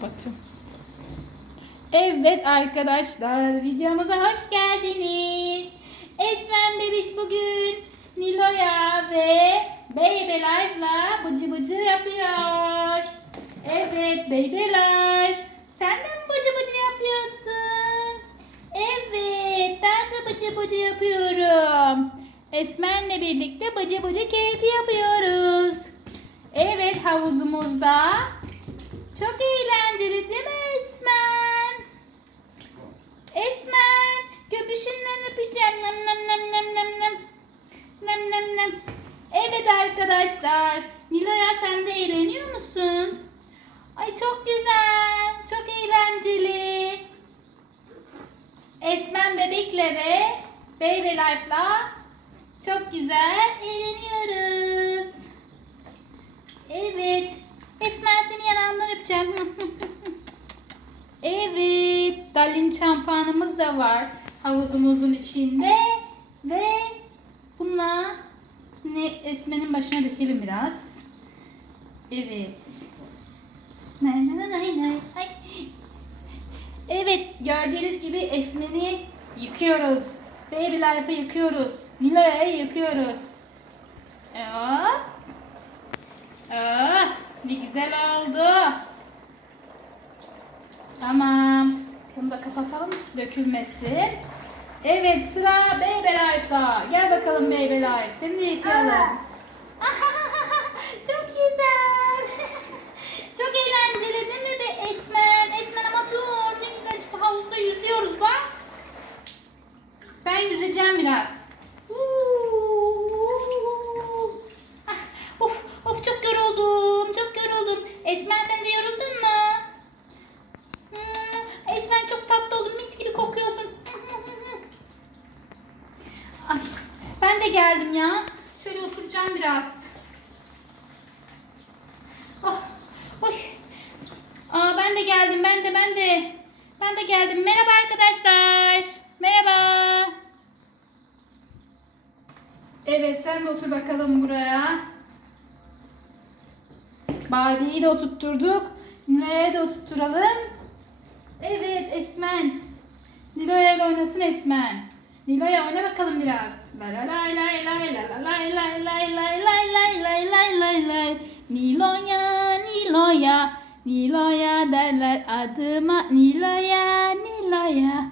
kapatıyorum. Evet arkadaşlar videomuza hoş geldiniz. Esmen Bebiş bugün Nilo'ya ve Baby Life'la bıcı bıcı yapıyor. Evet Baby Life sen de mi bıcı bıcı yapıyorsun? Evet ben de bıcı bıcı yapıyorum. Esmen'le birlikte bıcı bıcı keyfi yapıyoruz. Evet havuzumuzda çok eğlenceli mi Esmen? Esmen göbüşünden öpeceğim. Nem nem nem nem nem nem. Nem nem nem. Evet arkadaşlar. Nilo'ya sen de eğleniyor musun? Ay çok güzel. Çok eğlenceli. Esmen bebekle ve Baby Life'la çok güzel eğleniyoruz. Evet. Esmer seni yanağından öpeceğim. Dalin şampuanımız da var havuzumuzun içinde. Ve bununla ne Esmer'in başına dökelim biraz. Evet. Evet gördüğünüz gibi Esmer'i yıkıyoruz. Baby Life'ı yıkıyoruz. Nilo'ya yıkıyoruz. Hop. Ah, ne güzel oldu. Tamam. Dökülmesin. Evet sıra Baby Life'da. Gel bakalım Baby Life. Seni de yıkayalım. Çok güzel. Çok eğlenceli değil mi be Esmen? Esmen ama dur. Ne güzel işte havuzda yüzüyoruz bak. Ben yüzeceğim biraz. Ay, ben de geldim ya. Şöyle oturacağım biraz. Oh, oy. Aa, ben de geldim, ben de, ben de. Ben de geldim. Merhaba arkadaşlar. Merhaba. Evet, sen de otur bakalım buraya. Barbie'yi de oturtturduk. Nilo'ya da oturtturalım. Evet Esmen. Nilo'ya oynasın Esmen. Nilo'ya oyna bakalım biraz. La la lay lay la la lay lay lay lay lay lay lay lay lay lay. Nilo'ya Nilo'ya Nilo'ya derler adıma Nilo'ya Nilo'ya.